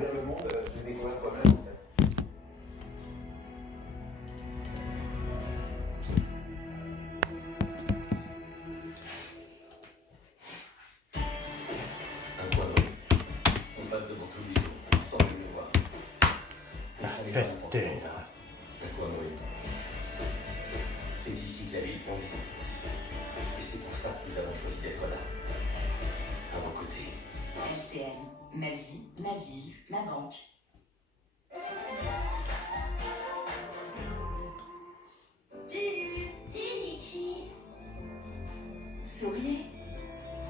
découvrir le monde, je vais découvrir toi-même en fait. Un coin de rue. On passe devant tous les jours, sans le miroir. La fête est là. Un coin de rue. C'est ici que la ville prend vie. Et c'est pour ça que nous avons choisi d'être là. À vos côtés. LCN, ma vie, ma ville, ma banque. Souriez,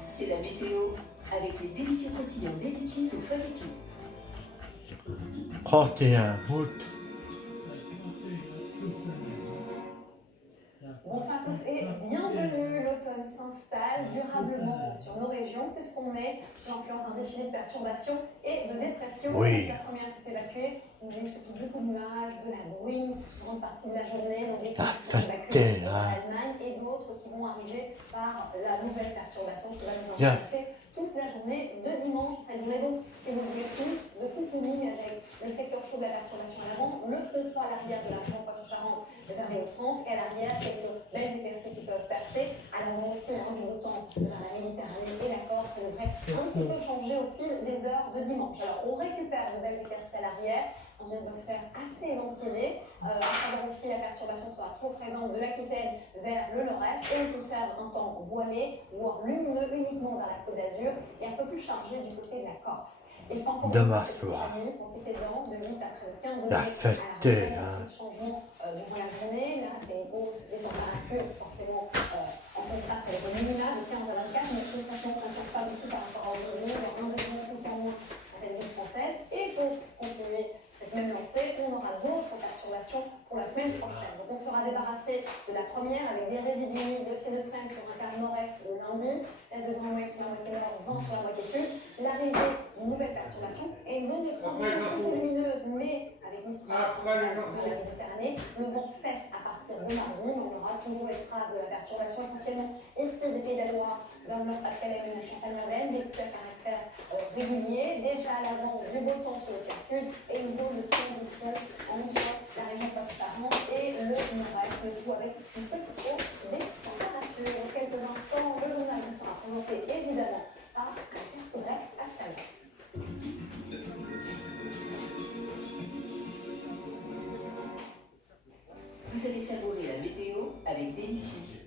c'est la météo avec les délicieux postillons Daily Cheese aux feuilles épines. 31 août. Bonsoir à tous et bienvenue. L'automne s'installe durablement sur nos régions puisqu'on est sous l'influence d'un défilé de perturbations et de dépression. Oui. La première s'est évacuée. On a eu surtout beaucoup de nuages, de la bruine, une grande partie de la journée. Donc des La qui sont fête évacués est en là. Allemagne et d'autres qui vont arriver par la nouvelle perturbation qui va nous Bien. influencer toute la journée de dimanche. Cette journée donc, si vous voulez plus de cocooning avec le secteur chaud de la perturbation à l'avant, le front froid à l'arrière de la Poitou-Charentes vers les Hauts-de-France et à l'arrière quelques belles éclaircies qui peuvent passer. À l'avant aussi du beau temps vers la Méditerranée et la Corse, ça devrait un petit peu changer au fil des heures de dimanche. Alors on récupère de belles éclaircies à l'arrière dans une atmosphère assez ventilée. À savoir aussi la perturbation sera trop présente de l'Aquitaine vers le nord-est et on conserve un temps voilé, voire lumineux uniquement vers la Côte d'Azur et un peu plus chargé du côté de la Corse. Et pas encore Demain cette soir. nuit, profitez dedans de 8 à près de 15 degrés. La fête est là. Changement durant la journée, là c'est une hausse des températures forcément en contraste avec le minima de 15 à 24, mais de toute façon ça ne change pas beaucoup par rapport à aujourd'hui, il y a un degré tout en moins sur certaines villes françaises. Et pour continuer cette même lancée, on aura d'autres perturbations pour la semaine prochaine. Donc on sera débarrassé de la première avec des résidus humides de ciel-de-traîne sur un quart nord-est le lundi, 16 degrés en moyenne sur la moitié nord, 20 sur la moitié sud, l'arrivée d'une nouvelle perturbation et une zone de transition plutôt lumineuse, mais avec Mistral de la Méditerranée. Le vent cesse à partir de mardi, mais on aura toujours les traces de la perturbation, essentiellement ici des Pays de la Loire, dans le Nord-Pas-de-Calais et la Champagne-Ardenne, des pluies à caractère régulier, déjà à l'avant du beau temps sur le tiers sud et une zone de transition entre la région Poitou-Charentes et le nord-est, le tout avec une petite hausse des températures. Dans quelques instants, le journal vous sera présenté évidemment par Greg Achtal. Vous avez savouré la météo avec Daily Cheese.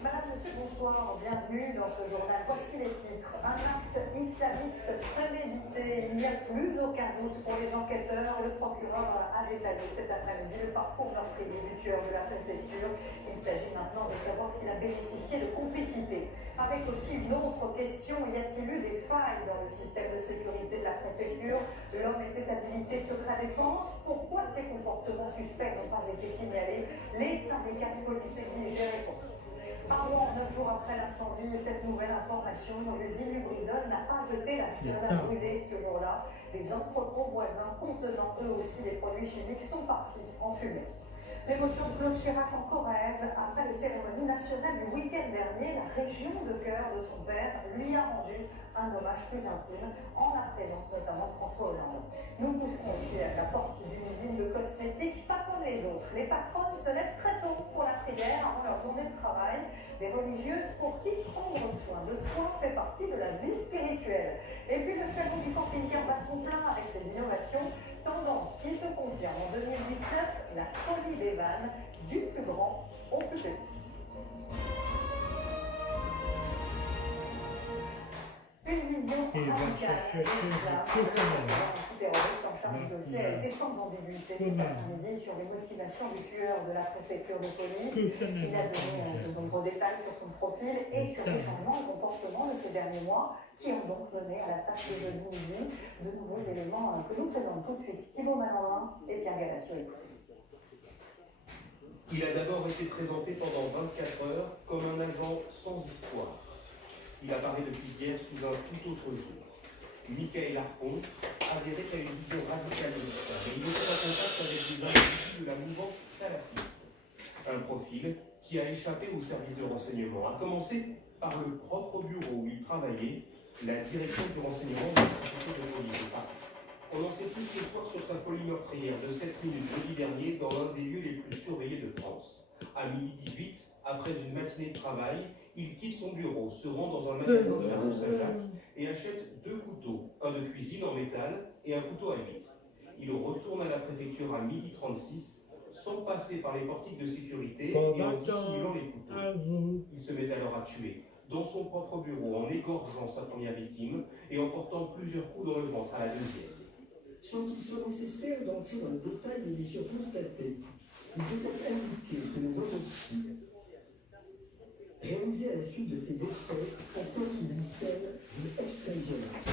Madame, Monsieur, bonsoir, bienvenue dans ce journal. Voici les titres. Un acte islamiste prémédité. Il n'y a plus aucun doute pour les enquêteurs. Le procureur a détaillé cet après-midi le parcours meurtrier du tueur de la préfecture. Il s'agit maintenant de savoir s'il a bénéficié de complicité. Avec aussi une autre question, y a-t-il eu des failles dans le système de sécurité de la préfecture? L'homme était habilité secret défense. Pourquoi ces comportements suspects n'ont pas été signalés? Les syndicats de police exigent des réponses. Un mois, 9 jours après l'incendie, cette nouvelle information, l'usine Lubrizol n'a pas été la seule à brûler ce jour-là. Des entrepôts voisins contenant eux aussi des produits chimiques sont partis en fumée. L'émotion de Claude Chirac en Corrèze. Après les cérémonies nationales du week-end dernier, la région de cœur de son père lui a rendu un hommage plus intime, en la présence notamment de François Hollande. Nous pousserons aussi à la porte d'une usine de cosmétiques, pas comme les autres. Les patronnes se lèvent très tôt pour la prière avant leur journée de travail. Les religieuses pour qui prendre soin de soi fait partie de la vie spirituelle. Et puis le salon du camping-car bat son plein avec ses innovations. Tendance qui se confirme en 2019, la folie des vannes, du plus grand au plus petit. Une vision radicale de l'islam. L'antiterroriste en charge du dossier a été sans ambiguïté cet après-midi sur les motivations du tueur de la préfecture de police. Il a donné de nombreux détails sur son profil et sur les changements de comportement de ces derniers mois qui ont donc mené à l'attaque de jeudi midi. De nouveaux éléments que nous présente tout de suite Thibaut Malandrin et Pierre Galasso. Il a d'abord été présenté pendant 24 heures comme un agent sans histoire. Il apparaît depuis hier sous un tout autre jour. Michael Harpon adhérait à une vision radicaliste, mais il était en contact avec des individus de la mouvance salafiste. Un profil qui a échappé au service de renseignement, à commencer par le propre bureau où il travaillait, la direction du renseignement de la préfecture de police de Paris. On en sait plus ce soir sur sa folie meurtrière de 7 minutes jeudi dernier dans l'un des lieux les plus surveillés de France. À 12h18, après une matinée de travail, il quitte son bureau, se rend dans un magasin de la rue Saint-Jacques et achète 2 couteaux, un de cuisine en métal et un couteau à huître. Il retourne à la préfecture à 12h36, sans passer par les portiques de sécurité et en dissimulant les couteaux. Il se met alors à tuer, dans son propre bureau, en égorgeant sa première victime et en portant plusieurs coups dans le ventre à la deuxième. Sans qu'il soit nécessaire d'entrer dans le détail des blessures constatées, il peut être indiqué que les autopsies réalisées à la suite de ces décès attestent d'une scène d'une extrême violence.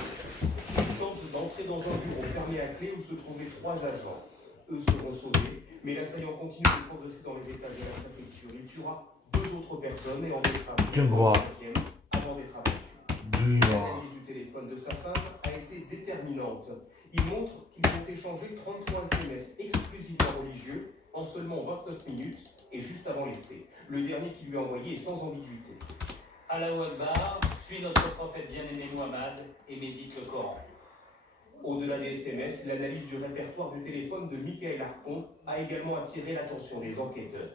Il tente d'entrer dans un bureau fermé à clé où se trouvaient 3 agents. Eux seront sauvés, mais l'assaillant continue de progresser dans les étages de la préfecture. Il tuera 2 autres personnes et en mettra Tu crois? une 5e avant d'être abattu. L'analyse du téléphone de sa femme a été déterminante. Il montre qu'ils ont échangé 33 SMS exclusivement religieux en seulement 29 minutes et juste avant les faits. Le dernier qui lui a envoyé est sans ambiguïté. Allahu Akbar, suis notre prophète bien-aimé Muhammad et médite le Coran. Au-delà des SMS, l'analyse du répertoire du téléphone de Michael Harpon a également attiré l'attention des enquêteurs.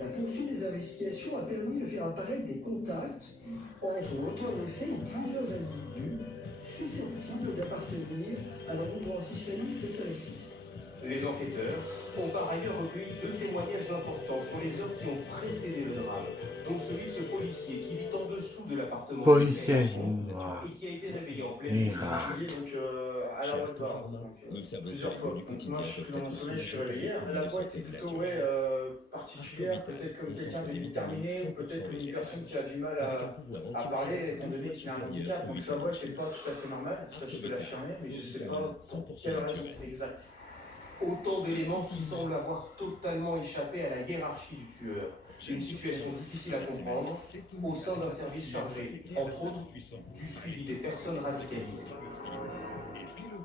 La poursuite des investigations a permis de faire apparaître des contacts entre l'auteur des faits et plusieurs individus susceptibles d'appartenir à la mouvance islamiste salafiste. Les enquêteurs ont par ailleurs recueilli 2 témoignages importants sur les heures qui ont précédé le drame, dont celui de ce policier qui vit en dessous de l'appartement Policier, et qui a été réveillé en pleine nuit. Donc, à la Haute-Bar, plusieurs fois. Donc, moi, je suis dans mon sommeil, je suis réveillé. La voix était plutôt particulière, peut-être comme quelqu'un de déterminé, ou peut-être une personne qui a du mal à parler, étant donné qu'il a un handicap. Donc, sa voix n'était pas tout à fait normale, ça je peux l'affirmer, mais je ne sais pas pour quelle raison exacte. Autant d'éléments qui semblent avoir totalement échappé à la hiérarchie du tueur. Une situation difficile à comprendre au sein d'un service chargé, entre autres, du suivi des personnes radicalisées.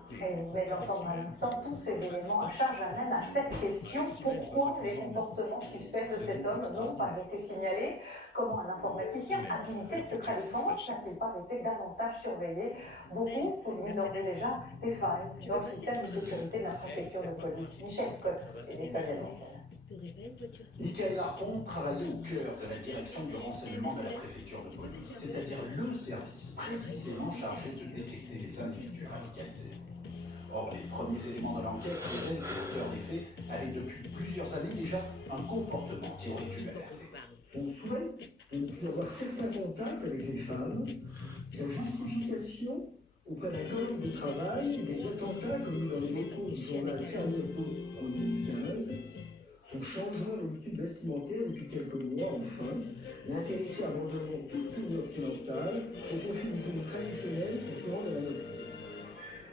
Et vous venez d'entendre à l'instant, tous ces éléments à charge amènent à cette question: pourquoi les comportements suspects de cet homme n'ont pas été signalés? Comment un informaticien habilité secret défense n'a-t-il pas été davantage surveillé? Beaucoup soulignent d'ores et déjà des failles dans le système de sécurité de la préfecture de police. Michel Scott et les Fabienne Messel. Michael Harpon travaillait au cœur de la direction du renseignement de la préfecture de police, c'est-à-dire le service précisément chargé de détecter les individus radicalisés. Or, les premiers éléments de l'enquête révèlent que l'auteur des faits avait depuis plusieurs années déjà un comportement qui aurait dû l'alerter. Son souhait de ne plus avoir certains contacts avec les femmes, sa justification auprès d'un collègue de travail, des attentats commis dans les locaux du journal Charlie Hebdo en 2015, son changement d'habitude vestimentaire depuis quelques mois, enfin, l'intéressé abandonnant toute tenue occidentale, son profil du tenue traditionnel pour se rendre à la mosquée.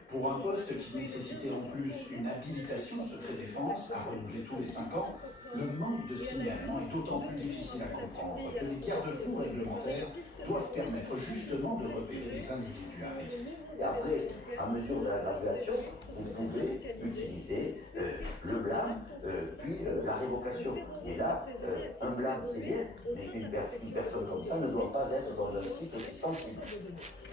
Pour un poste qui nécessitait en plus une habilitation secret défense à renouveler tous les 5 ans, le manque de signalement est d'autant plus difficile à comprendre que les garde-fous réglementaires doivent permettre justement de repérer les individus à risque. Et après, à mesure de la graduation, vous pouvez utiliser le blâme, puis la révocation. Et là, un blâme c'est bien, mais une personne comme ça ne doit pas être dans un site aussi sensible.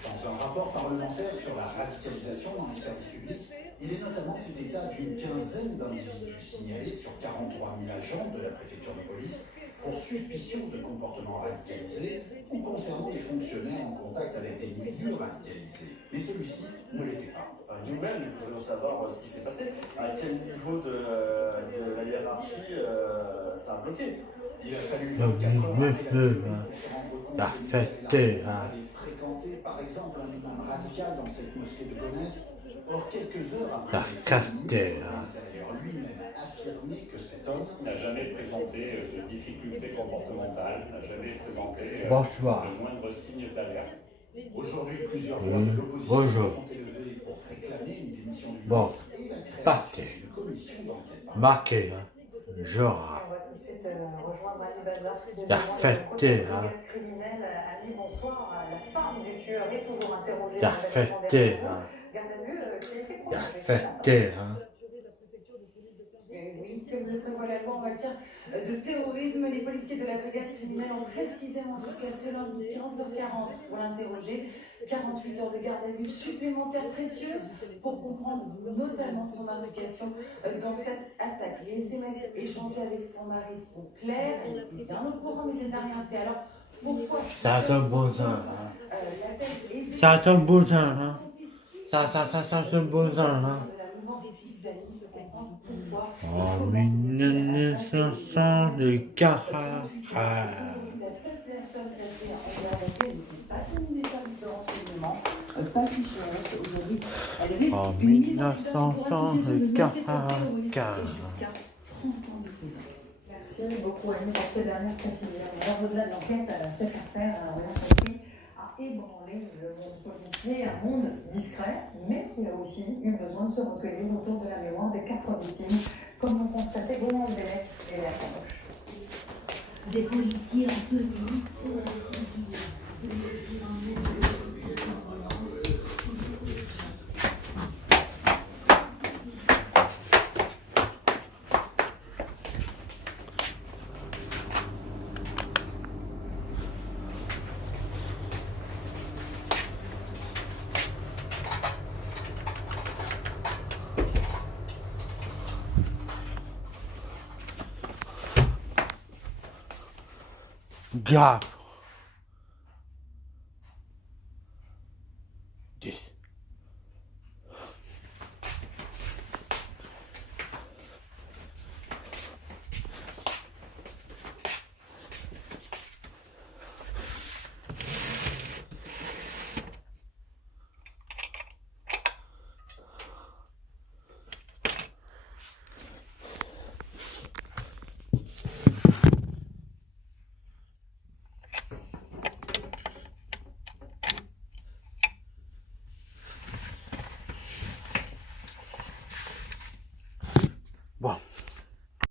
Dans un rapport parlementaire sur la radicalisation dans les services publics, il est notamment fait état d'une quinzaine d'individus signalés sur 43 000 agents de la préfecture de police pour suspicion de comportements radicalisés ou concernant des fonctionnaires en contact avec des milieux radicalisés. Mais celui-ci ne l'était pas. Nous-mêmes, nous voudrions savoir ce qui s'est passé, à quel niveau de la hiérarchie ça a bloqué. Il a fallu 24 heures après la tuerie pour se rendre compte que Michael Harpon avait fréquenté par exemple un imam radical dans cette mosquée de Gonesse. Or, quelques heures après les faits, le ministre de l'Intérieur lui-même a affirmé que cet homme n'a jamais présenté de difficultés comportementales, n'a jamais présenté le moindre signe d'alerte. Aujourd'hui, plusieurs voix de l'opposition se sont élevées pour réclamer une démission du ministre et la création d'une commission d'enquête. Marqué, genre. On va tout de suite rejoindre Ali Bazar qui La fête, hein. Criminel. Ali, bonsoir. La femme du tueur est toujours interrogée. La fête, hein. Garde à vue qui a été La fête, hein. Oui, que voilà, on va de terrorisme. Les policiers de la brigade criminelle ont précisément jusqu'à ce lundi 15h40 pour l'interroger. 48 heures de garde à vue supplémentaires précieuses pour comprendre notamment son implication dans cette attaque. Les SMS échangés avec son mari sont clairs. Elle était bien au courant, mais elle n'a rien fait. Alors pourquoi Ça sent bon ça. Ça sent bon ça. Hein. Ça sent bon ça. Hein. En 1900, les Carrara. La seule personne restée en garde à vue, elle n'était pas tenue des services de renseignement, pas fichée aujourd'hui. Elle risque une mise en examen pour association de meurtrier terroriste et jusqu'à 30 ans de prison. Merci beaucoup Annie pour ces dernières précisions. Alors au-delà de l'enquête, cette affaire, on l'a compris, a ébranlé le monde policier, un monde discret, mais qui a aussi eu besoin de se recueillir autour de la mémoire des 4 victimes, comme l'ont constaté Gaumont Bellec et Léa Caboche. Des policiers inconnus. Gars.